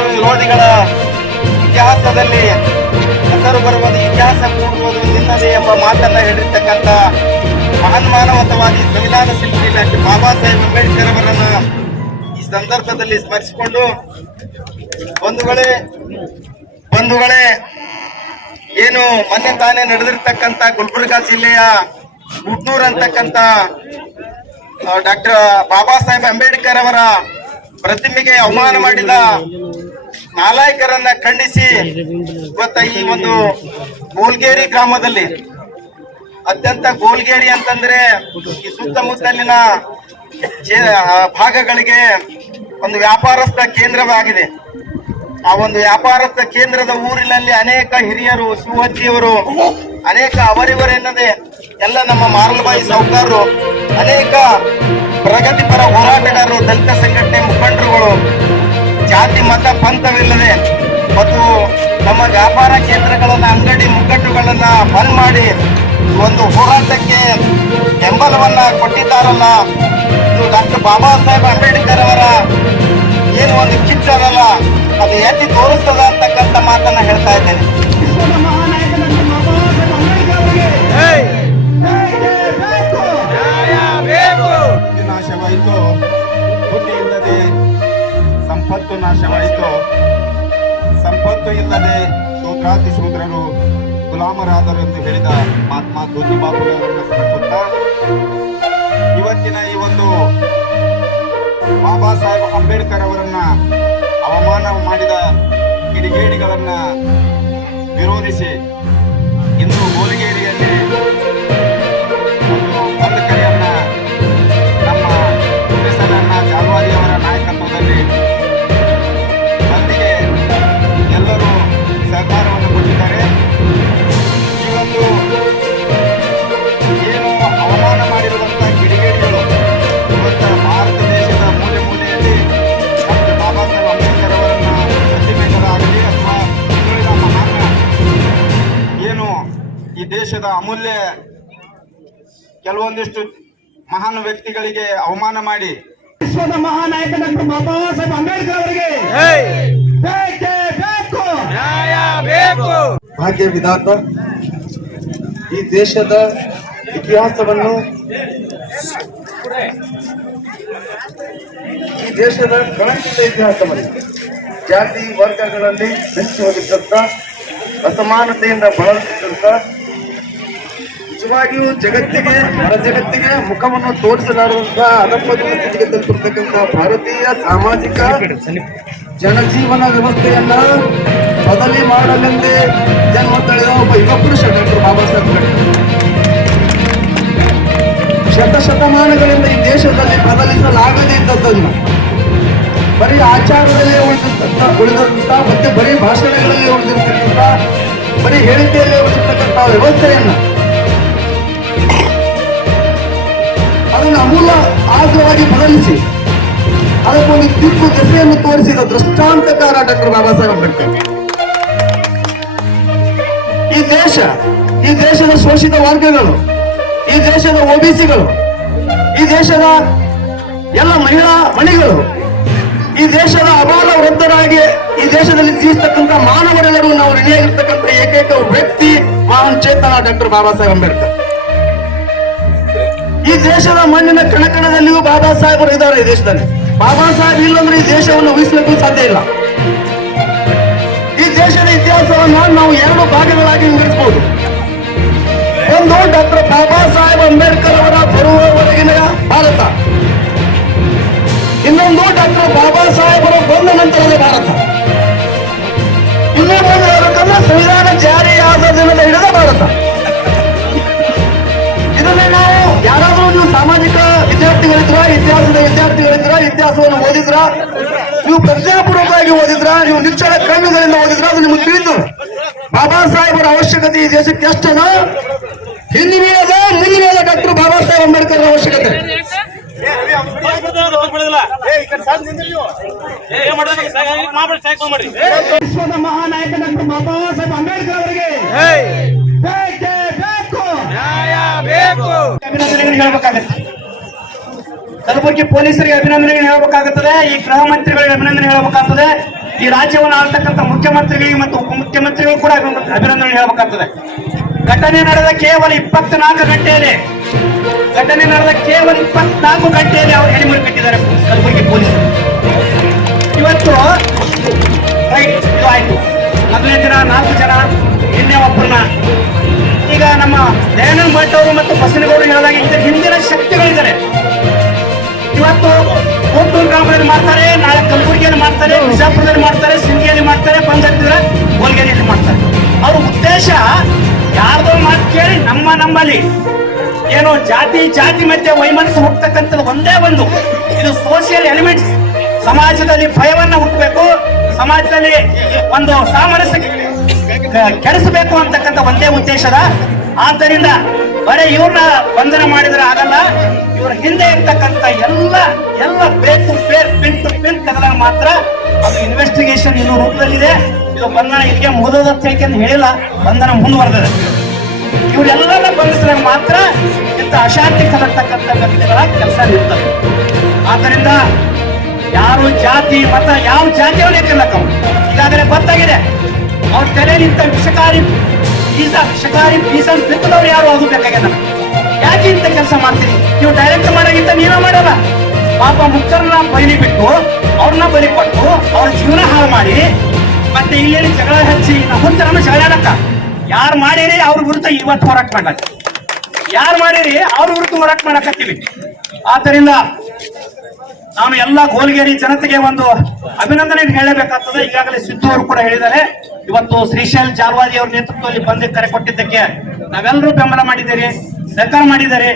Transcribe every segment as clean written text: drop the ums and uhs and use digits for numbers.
ಹಲವಾರು ವಿರೋಧಿಗಳ ಇತಿಹಾಸದಲ್ಲಿ ಹೆಸರು ಬರುವುದು, ಇತಿಹಾಸ ಕೂಡುವುದು ನಿನ್ನದೇ ಎಂಬ ಮಾತನ್ನ ಹೇಳಿರ್ತಕ್ಕಂಥ ಮಹಾನ್ ಮಾನವತಾವಾದಿ ಸಂವಿಧಾನ ಶಿಲ್ಪಿ ಡಾಕ್ಟರ್ ಬಾಬಾ ಸಾಹೇಬ್ ಅಂಬೇಡ್ಕರ್ ಅವರನ್ನ ಈ ಸಂದರ್ಭದಲ್ಲಿ ಸ್ಮರಿಸಿಕೊಂಡು, ಬಂಧುಗಳೇ ಏನು ಮೊನ್ನೆ ತಾನೇ ನಡೆದಿರ್ತಕ್ಕಂಥ ಗುಲ್ಬರ್ಗಾ ಜಿಲ್ಲೆಯ ಗುಡ್ನೂರ್ ಅಂತಕ್ಕಂಥ ಡಾಕ್ಟರ್ ಬಾಬಾ ಸಾಹೇಬ್ ಅಂಬೇಡ್ಕರ್ ಅವರ ಪ್ರತಿಮೆಗೆ ಅವಮಾನ ಮಾಡಿದ ನಾಲಾಯಕರನ್ನ ಖಂಡಿಸಿ ಇವತ್ತ ಈ ಒಂದು ಗೋಲ್ಗೇರಿ ಗ್ರಾಮದಲ್ಲಿ, ಅತ್ಯಂತ ಗೋಲ್ಗೇರಿ ಅಂತಂದ್ರೆ ಈ ಸುತ್ತಮುತ್ತಲಿನ ಭಾಗಗಳಿಗೆ ಒಂದು ವ್ಯಾಪಾರಸ್ಥ ಕೇಂದ್ರವಾಗಿದೆ. ಆ ಒಂದು ವ್ಯಾಪಾರಸ್ಥ ಕೇಂದ್ರದ ಊರಿನಲ್ಲಿ ಅನೇಕ ಹಿರಿಯರು, ಶಿವಜ್ಜಿಯವರು, ಅನೇಕ ಅವರಿವರೆನ್ನದೆ ಎಲ್ಲ ನಮ್ಮ ಮಾರಲಬಾಯಿ ಸಾಹುಕಾರರು, ಅನೇಕ ಪ್ರಗತಿಪರ ಹೋರಾಟಗಾರರು, ದಲಿತ ಸಂಘಟನೆ ಮುಖಂಡರುಗಳು, ಜಾತಿ ಮತ ಪಂಥವಿಲ್ಲದೆ ಮತ್ತು ನಮ್ಮ ವ್ಯಾಪಾರ ಕೇಂದ್ರಗಳನ್ನ, ಅಂಗಡಿ ಮುಗ್ಗಟ್ಟುಗಳನ್ನ ಬಂದ್ ಮಾಡಿ ಒಂದು ಹೋರಾಟಕ್ಕೆ ಬೆಂಬಲವನ್ನ ಕೊಟ್ಟಿದ್ದಾರಲ್ಲ, ಇದು ಡಾಕ್ಟರ್ ಬಾಬಾ ಸಾಹೇಬ್ ಅಂಬೇಡ್ಕರ್ ಅವರ ಏನು ಒಂದು ಕಿಚ್ಚರಲ್ಲ ಅದು ಎತ್ತಿ ತೋರಿಸ್ತದ ಅಂತಕ್ಕಂಥ ಮಾತನ್ನ ಹೇಳ್ತಾ ಇದ್ದೇನೆ. ನಾಶವಾಯಿತು, ಬುದ್ಧಿ ಇಲ್ಲದೆ ಸಂಪತ್ತು ನಾಶವಾಯಿತು, ಸಂಪತ್ತು ಇಲ್ಲದೆ ಶೂದ್ರಾತಿ ಶೂದ್ರರು ಗುಲಾಮರಾದರು ಎಂದು ಹೇಳಿದ ಮಹಾತ್ಮ ಜ್ಯೋತಿಬಾ ಫುಲೆ ಅವರನ್ನು ಸ್ಮರಿಸುತ್ತಾ, ಇವತ್ತಿನ ಈ ಒಂದು ಬಾಬಾ ಸಾಹೇಬ್ ಅಂಬೇಡ್ಕರ್ ಅವರನ್ನ ಅವಮಾನ ಮಾಡಿದ ಕಿಡಿಗೇಡಿಗಳನ್ನ ವಿರೋಧಿಸಿ ಇಂದು ಗೋಲಿಗೇರಿಯಲ್ಲಿ ಒಂದು ಬಂದ್ ಕರೆಯನ್ನ ನಮ್ಮ ಹೆಸರನ್ನ ಜಾಲ್ವಾದಿ ಅವರ ನಾಯಕತ್ವದಲ್ಲಿ ಬಂದಿಗೆ ಎಲ್ಲರೂ ಸಹಕಾರವನ್ನು ಕೊಟ್ಟಿದ್ದಾರೆ. ಈ ಒಂದು ಏನು ಅವಮಾನ ಮಾಡಿರುವಂತಹ ಕಿಡಿಗೇಡಿಗಳು ಇವತ್ತು ಭಾರತ ದೇಶದ ಮೂಲೆ ಮೂಲೆಯಲ್ಲಿ ಡಾಕ್ಟರ್ ಬಾಬಾ ಸಾಹೇಬ್ ಅಂಬೇಡ್ಕರ್ ಅವರನ್ನ ಪ್ರತಿಮೆಗಳಾಗಲಿ ಅಥವಾ ಹಿಂದುಳಿದ ಮಹಾನ್ ಏನು ಈ ದೇಶದ ಅಮೂಲ್ಯ ಕೆಲವೊಂದಿಷ್ಟು ಮಹಾನ್ ವ್ಯಕ್ತಿಗಳಿಗೆ ಅವಮಾನ ಮಾಡಿ ವಿಶ್ವದ ಮಹಾನಾಯಕ ಡಾಕ್ಟರ್ ಬಾಬಾ ಸಾಹೇಬ್ ಅಂಬೇಡ್ಕರ್ ಅವರಿಗೆ ಭಾಗ್ಯ ವಿಧಾತ ಈ ದೇಶದ ಇತಿಹಾಸವನ್ನು, ಈ ದೇಶದ ಕಳಂಕಿತ ಇತಿಹಾಸವನ್ನು ಜಾತಿ ವರ್ಗಗಳಲ್ಲಿ ಬೆಚ್ಚಿ ಹೋಗಿದ್ದಂತ, ಅಸಮಾನತೆಯಿಂದ ಬಳಲುತ್ತಿದ್ದಂತ, ನಿಜವಾಗಿಯೂ ಜಗತ್ತಿಗೆ ಹೊರ ಜಗತ್ತಿಗೆ ಮುಖವನ್ನು ತೋರಿಸಲಾರುವಂತಹ ಅಧಪತನ ಸ್ಥಿತಿಗೆ ತಲುಪಿರ್ತಕ್ಕಂತಹ ಭಾರತೀಯ ಸಾಮಾಜಿಕ ಜನಜೀವನ ವ್ಯವಸ್ಥೆಯನ್ನ ಬದಲಿ ಮಾಡಲೆಂದೇ ಜನ್ಮ ತಳೆದ ಒಬ್ಬ ಯುಗ ಪುರುಷ ಡಾಕ್ಟರ್ ಬಾಬಾ ಸಾಹೇಬ್ ಅಂಬೇಡ್ಕರ್. ಶತಶತಮಾನಗಳಿಂದ ಈ ದೇಶದಲ್ಲಿ ಬದಲಿಸಲಾಗದೇ ಇದ್ದದ್ದನ್ನು ಬರೀ ಆಚಾರದಲ್ಲೇ ಉಳಿದಂತ ಮತ್ತೆ ಬರೀ ಭಾಷಣಗಳಲ್ಲಿ ಉಳಿದಿರ್ತಕ್ಕಂಥ, ಬರೀ ಹೇಳಿಕೆಯಲ್ಲೇ ಉಳಿದಿರ್ತಕ್ಕಂಥ ವ್ಯವಸ್ಥೆಯನ್ನ ಅದನ್ನು ಅಮೂಲ ಆದ್ರವಾಗಿ ಬದಲಿಸಿ ಅದಕ್ಕೊಂದು ದಿಕ್ಕು ದೆಸೆಯನ್ನು ತೋರಿಸಿದ ದೃಷ್ಟಾಂತಕಾರ ಡಾಕ್ಟರ್ ಬಾಬಾ ಸಾಹೇಬ್ ಅಂಬೇಡ್ಕರ್. ಈ ದೇಶದ ಶೋಷಿತ ವರ್ಗಗಳು, ಈ ದೇಶದ ಒಬಿಸಿಗಳು, ಈ ದೇಶದ ಎಲ್ಲ ಮಹಿಳಾ ಮಣಿಗಳು, ಈ ದೇಶದ ಅಬಾಲ ವೃದ್ಧರಾಗಿ ಈ ದೇಶದಲ್ಲಿ ಜೀವಿಸ್ತಕ್ಕಂಥ ಮಾನವರೆಲ್ಲರೂ ನಾವು ಋಣಿಯಾಗಿರ್ತಕ್ಕಂಥ ಏಕೈಕ ವ್ಯಕ್ತಿ ಮಹಾನ್ ಚೇತನ ಡಾಕ್ಟರ್ ಬಾಬಾ ಸಾಹೇಬ್ ಅಂಬೇಡ್ಕರ್. ಈ ದೇಶದ ಮಣ್ಣಿನ ಕಣಕಣದಲ್ಲಿಯೂ ಬಾಬಾ ಸಾಹೇಬರು ಇದ್ದಾರೆ. ಈ ದೇಶದಲ್ಲಿ ಬಾಬಾ ಸಾಹೇಬ್ ಇಲ್ಲಂದ್ರೆ ಈ ದೇಶವನ್ನು ಉಳಿಸಲಿಕ್ಕೂ ಸಾಧ್ಯ ಇಲ್ಲ. ಈ ದೇಶದ ಇತಿಹಾಸವನ್ನು ನಾವು ಎರಡು ಭಾಗಗಳಾಗಿ ವಿಂಗಡಿಸಬಹುದು. ಒಂದು ಡಾಕ್ಟರ್ ಬಾಬಾ ಸಾಹೇಬ್ ಅಂಬೇಡ್ಕರ್ ಅವರ ಬರುವವರೆಗಿನ ಭಾರತ, ಇನ್ನೊಂದು ಡಾಕ್ಟರ್ ಬಾಬಾ ಸಾಹೇಬರ ಬಂದ ನಂತರದ ಭಾರತ, ಇನ್ನೊಂದು ಹೇಳಬೇಕಂದ್ರೆ ಸಂವಿಧಾನ ಜಾರಿಯಾದ ದಿನದ ಹಿಡಿದ ಭಾರತ. ಇದನ್ನೇ ನಾವು ಯಾರಾದ್ರೂ ನೀವು ಸಾಮಾಜಿಕ ವಿದ್ಯಾರ್ಥಿಗಳಿದ್ರ, ಇತಿಹಾಸದ ವಿದ್ಯಾರ್ಥಿಗಳಿದ್ರ, ಇತಿಹಾಸವನ್ನು ಓದಿದ್ರ, ನೀವು ಪ್ರಜ್ಞಾಪೂರ್ವಕವಾಗಿ ಓದಿದ್ರ, ನೀವು ನಿಚ್ಚಳ ಕಣ್ಣುಗಳಿಂದ ಓದಿದ್ರ, ಅದು ನಿಮಗೆ ತಿಳಿದು ಬಾಬಾ ಸಾಹೇಬರ ಅವಶ್ಯಕತೆ ಈ ದೇಶಕ್ಕೆ ಎಷ್ಟದ, ಹಿಂದಿನ ಮುಂದಿನ ಡಾಕ್ಟರ್ ಬಾಬಾ ಸಾಹೇಬ್ ಅಂಬೇಡ್ಕರ್ ಅವಶ್ಯಕತೆ. ವಿಶ್ವದ ಮಹಾನಾಯಕ ಡಾಕ್ಟರ್ ಬಾಬಾ ಸಾಹೇಬ್ ಅಂಬೇಡ್ಕರ್ ಅವರಿಗೆ ಅಭಿನಂದನೆಗಳನ್ನು ಹೇಳಬೇಕಾಗುತ್ತೆ. ಕಲಬುರಗಿ ಪೊಲೀಸರಿಗೆ ಅಭಿನಂದನೆಗಳನ್ನು ಹೇಳಬೇಕಾಗುತ್ತದೆ. ಈ ಗೃಹ ಮಂತ್ರಿಗಳಿಗೆ ಅಭಿನಂದನೆ ಹೇಳಬೇಕಾಗುತ್ತದೆ. ಈ ರಾಜ್ಯವನ್ನು ಆಳ್ತಕ್ಕಂಥ ಮುಖ್ಯಮಂತ್ರಿಗಳಿಗೆ ಮತ್ತು ಉಪಮುಖ್ಯಮಂತ್ರಿಗಳು ಕೂಡ ಅಭಿನಂದನೆ ಹೇಳಬೇಕಾಗ್ತದೆ. ಘಟನೆ ನಡೆದ ಕೇವಲ 24 ಗಂಟೆಯಲ್ಲಿ ಅವರು ಹೆಲಿಮುರಿ ಕಟ್ಟಿದ್ದಾರೆ ಕಲಬುರಗಿ ಪೊಲೀಸರು. ಇವತ್ತು ರೈಟ್ ಇದು ಆಯ್ತು. ಮೊದಲನೇ ದಿನ 4 ಜನ, ನಿನ್ನೆ ಒಬ್ಬರನ್ನ. ಈಗ ನಮ್ಮ ದಯಾನಂದ ಭಟ್ ಅವರು ಮತ್ತು ಬಸನಗೌಡರು ಹೇಳಿದಾಗ ಇದರ ಹಿಂದಿನ ಶಕ್ತಿಗಳಿದ್ದಾರೆ. ಇವತ್ತು ಕೋಟೂರು ಗ್ರಾಮದಲ್ಲಿ ಮಾಡ್ತಾರೆ, ನಾಳೆ ಕಲಬುರಗಿಯಲ್ಲಿ ಮಾಡ್ತಾರೆ, ಬಿಜಾಪುರದಲ್ಲಿ ಮಾಡ್ತಾರೆ, ಸಿಂಧಿಯಲ್ಲಿ ಮಾಡ್ತಾರೆ, ಬಂದಿದ್ರೆ ಗೋಲ್ಗೇರಿಯಲ್ಲಿ ಮಾಡ್ತಾರೆ. ಅವ್ರ ಉದ್ದೇಶ ಯಾರ್ದೋ ಮಾತು ಕೇಳಿ ನಮ್ಮಲ್ಲಿ ಏನೋ ಜಾತಿ ಮಧ್ಯೆ ವೈಮನಸ್ಸು ಹುಟ್ಟತಕ್ಕಂಥದ್ದು ಒಂದೇ ಒಂದು. ಇದು ಸೋಷಿಯಲ್ ಎಲಿಮೆಂಟ್ಸ್. ಸಮಾಜದಲ್ಲಿ ಭಯವನ್ನ ಹುಟ್ಟಬೇಕು, ಸಮಾಜದಲ್ಲಿ ಒಂದು ಸಾಮರಸ್ಯ ಕೆಡಿಸಬೇಕು ಅಂತಕ್ಕಂಥ ಒಂದೇ ಉದ್ದೇಶದ. ಆದ್ದರಿಂದ ಬರೀ ಇವ್ರನ್ನ ಬಂಧನ ಮಾಡಿದ್ರೆ ಆಗಲ್ಲ. ಇವ್ರ ಹಿಂದೆ ಇರ್ತಕ್ಕಂಥ ಎಲ್ಲ ಬೇಟು ಪೇರ್ ಪಿನ್ ಟು ಪಿನ್ ಕದಲಾಗ ಮಾತ್ರ ಅದು ಇನ್ವೆಸ್ಟಿಗೇಷನ್ ಇನ್ನೂ ರೂಪದಲ್ಲಿದೆ. ಇದು ಬಂಧನ ಇಲ್ಲಿಗೆ ಮುಗಿದ ಅಂತ ಹೇಳಿಲ್ಲ, ಬಂಧನ ಮುಂದುವರೆದಿದೆ. ಇವರೆಲ್ಲ ಬಂಧಿಸಿದಾಗ ಮಾತ್ರ ಇಂಥ ಅಶಾಂತಿ ಕಲರ್ತಕ್ಕಂಥ ವ್ಯಕ್ತಿಗಳ ಕೆಲಸ ನಿಲ್ತದೆ. ಆದ್ದರಿಂದ ಯಾರು ಜಾತಿ ಮತ ಯಾವ ಜಾತಿಯವರು ಯಾಕಿಲ್ಲಕ್ಕ ಈಗಾಗಲೇ ಗೊತ್ತಾಗಿದೆ. ಅವ್ರ ತಲೆಯಲ್ಲಿಂತ ವಿಷಕಾರಿ ಬೀಜ ಬಿತ್ತದವ್ರು ಯಾರು ಆಗಬೇಕಾಗ್ಯದ. ಯಾಕೆ ಇಂಥ ಕೆಲಸ ಮಾಡ್ತೀರಿ? ನೀವು ಡೈರೆಕ್ಟ್ ಮಾಡೋಕ್ಕಿಂತ ನೀವೇ ಮಾಡಲ್ಲ. ಪಾಪ ಮುಕ್ತರನ್ನ ಬಲಿ ಬಿಟ್ಟು ಅವ್ರನ್ನ ಬಲಿ ಕೊಟ್ಟು ಅವ್ರ ಜೀವನ ಹಾಳು ಮಾಡಿ ಮತ್ತೆ ಇಲ್ಲಿ ಜಗಳ ಹಚ್ಚಿ ಹುತ್ತರನ್ನು ಜಗಳಾಡಕ್ಕ ಯಾರು ಮಾಡಿರಿ ಅವ್ರ ವಿರುದ್ಧ ಇವತ್ತು ಹೋರಾಟ ಮಾಡಕ್, ಯಾರು ಮಾಡಿರಿ ಅವ್ರ ವಿರುದ್ಧ ಹೋರಾಟ ಮಾಡಕತ್ತೀವಿ. ಆದ್ದರಿಂದ ನಾನು ಎಲ್ಲ ಗೋಲ್ಗೇರಿ ಜನತೆಗೆ ಒಂದು ಅಭಿನಂದನೆ ಹೇಳಬೇಕಾಗ್ತದೆ. ಈಗಾಗಲೇ ಸಿದ್ದು ಅವರು ಕೂಡ ಹೇಳಿದ್ದಾರೆ. ಇವತ್ತು ಶ್ರೀಶೈಲ್ ಜಾಲ್ವಾದಿ ಅವರ ನೇತೃತ್ವದಲ್ಲಿ ಬಂದು ಕರೆ ಕೊಟ್ಟಿದ್ದಕ್ಕೆ ನಾವೆಲ್ಲರೂ ಬೆಂಬಲ ಮಾಡಿದ್ದೀರಿ, ಸರ್ಕಾರ ಮಾಡಿದ್ದಾರೆ.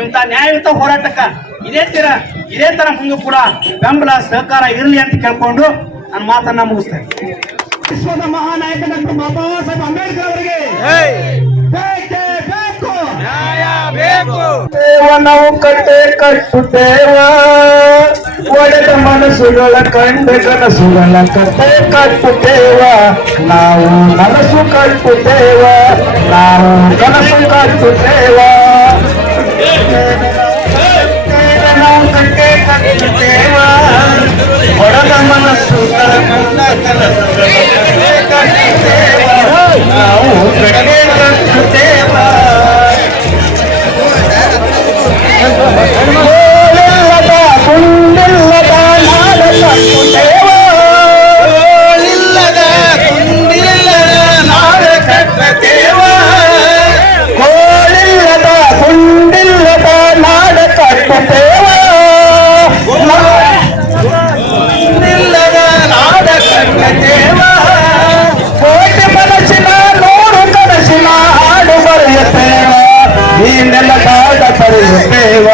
ಇಂಥ ನ್ಯಾಯಯುತ ಹೋರಾಟಕ್ಕ ಇದೇ ತರ ಮುಂದೆ ಕೂಡ ಬೆಂಬಲ ಸಹಕಾರ ಇರಲಿ ಅಂತ ಕೇಳ್ಕೊಂಡು ನನ್ನ ಮಾತನ್ನ ಮುಗಿಸ್ತೇನೆ. ವಿಶ್ವದ ಮಹಾನಾಯಕ ಡಾಕ್ಟರ್ ಬಾಬಾ ಸಾಹೇಬ್ ಅಂಬೇಡ್ಕರ್ ಅವರಿಗೆ ನಾವು ಕಟ್ಟುತ್ತೇವ, ಒಡೆದ ಮನಸ್ಸುಗಳ ಕಂಡ ಕನಸುಗಳ ಕಟ್ಟುತ್ತೇವ. ನಾವು ಕನಸು ಕಟ್ಟುತ್ತೇವ, ನಾವು ಕನಸು ಕಟ್ಟುತ್ತೇವ. ನಾವು ಕಟ್ಟುತ್ತೇವ, ಒಡೆದ ಮನಸ್ಸುಗಳ ಕಂಡ ಕನಸುಗಳ ಕಟ್ಟುತ್ತೇವ. ನಾವು ಕಟ್ಟುತ್ತೇವ. ಗೋಳಿಲ್ಲದ ಕುಂಡಿಲ್ಲದ ನಾಡ ಕಟ್ಟುತ್ತೇವ, ಗೋಳಿಲ್ಲದ ಕುಂಡಿಲ್ಲದ ನಾಡ ಕಟ್ಟುತ್ತೇವ. ಗೋಳಿಲ್ಲದ ಕುಂಡಿಲ್ಲದ ನಾಡ ಕಟ್ಟುತ್ತೇವ, ಕುಂಡಿಲ್ಲದ ನಾಡ ಕಟ್ಟುತ್ತೇವ. ಕೋಟಿ ಮನಸ್ಸಿನ ನೂರು ಕನಸಿನ ಹಾಡು ಬರೆಯುತ್ತೇವ, ಈ ನೆಲದಾಡ ಬರೆಯುತ್ತೇವ.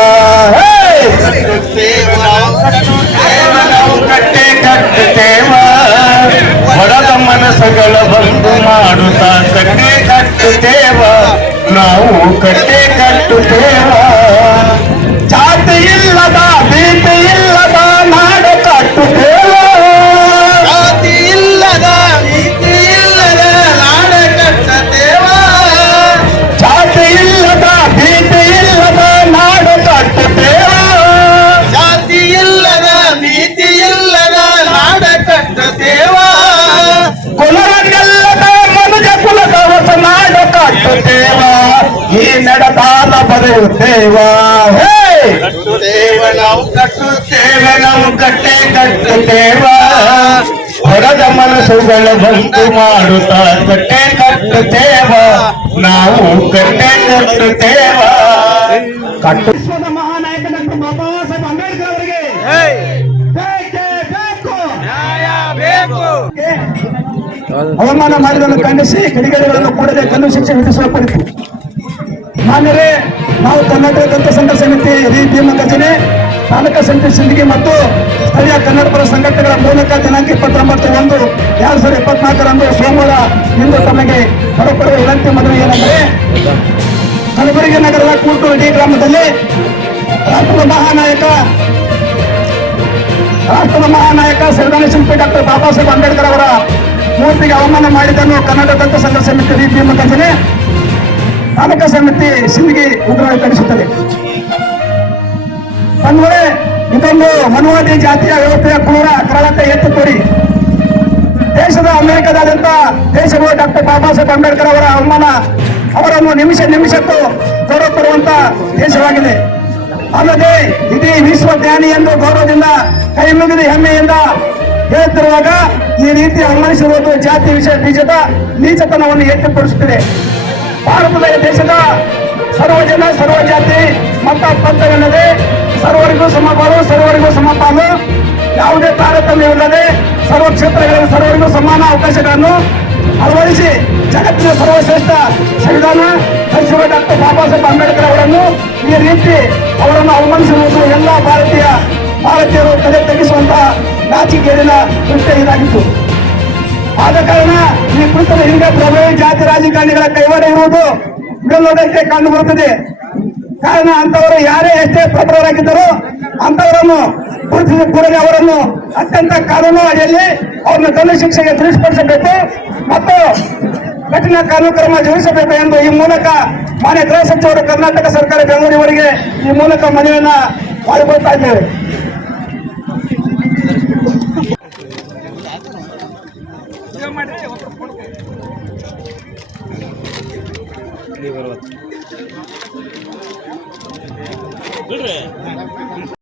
ನಾವು ಕಟ್ಟುತ್ತೇವ, ಹೊರದ ಮನಸ್ಸುಗಳ ಬಂದು ಮಾಡುತ್ತಾ ಕಟ್ಟುತ್ತೇವ. ನಾವು ಕಟ್ಟುತ್ತೇವ. ಜಾತಿ ಇಲ್ಲದ ಭೀತಿ ಇಲ್ಲದ ನಾಡು ಕಟ್ಟುತ್ತೇವ, ಜಾತಿ ಇಲ್ಲದ ಭೀತಿ ಇಲ್ಲದ ನಾಡು ಕಟ್ಟುತ್ತೇವ. ಜಾತಿ ಇಲ್ಲದ ಭೀತಿ ಇಲ್ಲದ ನಾಡು ಕಟ್ಟುತ್ತೇವ, ಜಾತಿ ಇಲ್ಲದ ಭೀತಿ ಇಲ್ಲದ ನಾಡ ಕಟ್ಟುತ್ತೇವ. ಕುಲಗೆಲ್ಲದ ಮನುಜ ಕುಲದ ಹೊಸ ನಾಡು ಕಟ್ಟುತ್ತೇವ, ಈ ನಡೆದಾಲ ಬರೆಯುತ್ತೇವ. ಕಟ್ಟುತ್ತೇವ, ನಾವು ಕಟ್ಟುತ್ತೇವ, ನಾವು ಕಟ್ಟುತ್ತೇವ. ಹೊರದ ಮನಸ್ಸುಗಳ ಬಂದು ಮಾಡುತ್ತಾ ಕಟ್ಟುತ್ತೇವ, ನಾವು ಕಟ್ಟುತ್ತೇವ. ವಿಶ್ವದ ಮಹಾನಾಯಕ ಡಾಕ್ಟರ್ ಬಾಬಾ ಸಾಹೇಬ್ ಅಂಬೇಡ್ಕರ್ ಅವರಿಗೆ ಅವಮಾನ ಮಾಡಿದನ್ನು ಖಂಡಿಸಿ ಕಿಡಿಗೇಡಿಗಳನ್ನು ಕೂಡಲೇ ಕಲ್ಲು ಶಿಕ್ಷೆ ವಿಧಿಸುವ ಕುರಿತು ಮಾನ್ಯರೇ, ನಾವು ಕರ್ನಾಟಕ ದಂತ ಸಂಘ ಸಮಿತಿ ಭೀಮ ಕಚೇರಿ ತಾಲೂಕಾ ಸಮಿತಿ ಸಿಂದಗಿ ಮತ್ತು ಸ್ಥಳೀಯ ಕನ್ನಡ ಪರ ಸಂಘಟನೆಗಳ ಮೂಲಕ ದಿನಾಂಕ 29/1/2024 ಸೋಮವಾರ ಇಂದು ತಮಗೆ ಹೊರಪಡುವ ವಿನಂತಿ ಮನವಿ ಏನೆಂದರೆ, ಕಲಬುರಗಿ ನಗರದ ಕೂಟೂರು ಡಿ ಗ್ರಾಮದಲ್ಲಿ ರಾಷ್ಟ್ರದ ಮಹಾನಾಯಕ ಸಂವಿಧಾನ ಶಿಲ್ಪಿ ಡಾಕ್ಟರ್ ಬಾಬಾ ಸಾಹೇಬ್ ಅಂಬೇಡ್ಕರ್ ಅವರ ಮೂರ್ತಿಗೆ ಅವಮಾನ ಮಾಡಿದ್ದನ್ನು ಕನ್ನಡ ದಂತ ಸಂಘ ಸಮಿತಿ ಭೀಮ ಕಚೇರಿ ತಾಲೂಕಾ ಸಮಿತಿ ಸಿಂದಗಿ ಉಗ್ರವಾಗಿ ಖಂಡಿಸುತ್ತದೆ. ಒಂದ್ವೇಳೆ ಇದೊಂದು ಮನುವಾದಿ ಜಾತಿಯ ವ್ಯವಸ್ಥೆಯ ಕ್ರೂರ ಕರಾಳತೆ ಎತ್ತು ತೋರಿ ಭಾರತದ ಅಮೆರಿಕದಾದ್ಯಂತ ದೇಶಗಳು ಡಾಕ್ಟರ್ ಬಾಬಾ ಸಾಹೇಬ್ ಅಂಬೇಡ್ಕರ್ ಅವರ ಅವಮಾನ ಅವರನ್ನು ನಿಮಿಷಕ್ಕೂ ಗೌರವ ಕೊಡುವಂತ ದೇಶವಾಗಿದೆ. ಅಲ್ಲದೆ ಇಡೀ ವಿಶ್ವ ಜ್ಞಾನಿ ಎಂದು ಗೌರವದಿಂದ ಕೈ ಮುಗಿದು ಹೆಮ್ಮೆಯಿಂದ ಹೇಳುತ್ತಿರುವಾಗ ಈ ರೀತಿ ಅವಮಾನಿಸಿರುವುದು ಜಾತಿ ವಿಷಯ ಬೀಜದ ನೀಚತನವನ್ನು ಎತ್ತಿಪಡಿಸುತ್ತಿದೆ. ಭಾರತದ ದೇಶದ ಸರ್ವಜನ ಸರ್ವ ಜಾತಿ ಮತ ಪಂಥವೆನ್ನದೆ ಸರ್ವರಿಗೂ ಸಮಪಾಲು ಸರ್ವರಿಗೂ ಸಮಪಾಲು ಯಾವುದೇ ತಾರತಮ್ಯವಿಲ್ಲದೆ ಸರ್ವ ಕ್ಷೇತ್ರಗಳಲ್ಲಿ ಸರ್ವರಿಗೂ ಸಮಾನ ಅವಕಾಶಗಳನ್ನು ಅಳವಡಿಸಿ ಜಗತ್ತಿನ ಸರ್ವಶ್ರೇಷ್ಠ ಸಂವಿಧಾನ ರಚಿಸಿರುವ ಡಾಕ್ಟರ್ ಬಾಬಾ ಸಾಹೇಬ್ ಅಂಬೇಡ್ಕರ್ ಅವರನ್ನು ಈ ರೀತಿ ಅವರನ್ನು ಅವಮಾನಿಸಿರುವುದು ಎಲ್ಲ ಭಾರತೀಯರು ತಲೆ ತಗ್ಗಿಸುವಂತಹ ನಾಚಿಕೆಯಲ್ಲಿನ ಕೃತ್ಯ ಇದಾಗಿತ್ತು. ಆದ ಕಾರಣ ಈ ಕುರಿತ ಹಿಂದೆ ಪ್ರಭಾವಿ ಜಾತಿ ರಾಜಕಾರಣಿಗಳ ಕೈವಾಡ ಇರುವುದು ಮೇಲ್ನೋಟಕ್ಕೆ ಕಂಡು ಬರುತ್ತದೆ. ಕಾರಣ ಅಂತವರು ಯಾರೇ ಎಷ್ಟೇ ಪ್ರಬಲರಾಗಿದ್ದರೂ ಅಂತವರನ್ನು ಗುರುತಿಸಿದ ಕೂಡಲೇ ಅವರನ್ನು ಅತ್ಯಂತ ಕಾನೂನು ಅಡಿಯಲ್ಲಿ ಅವರನ್ನು ದಂಡ ಶಿಕ್ಷೆಗೆ ತಿಳಿಸಿಪಡಿಸಬೇಕು ಮತ್ತು ಕಠಿಣ ಕಾನೂನು ಕ್ರಮ ಜರುಗಿಸಬೇಕು ಎಂದು ಈ ಮೂಲಕ ಮಾನ್ಯ ಗೃಹ ಸಚಿವರು ಕರ್ನಾಟಕ ಸರ್ಕಾರ ಬೆಂಗಳೂರಿವರೆಗೆ ಈ ಮೂಲಕ ಮನವಿಯನ್ನ ಮಾಡಿಕೊಳ್ತಾ ಇದ್ದೇವೆ.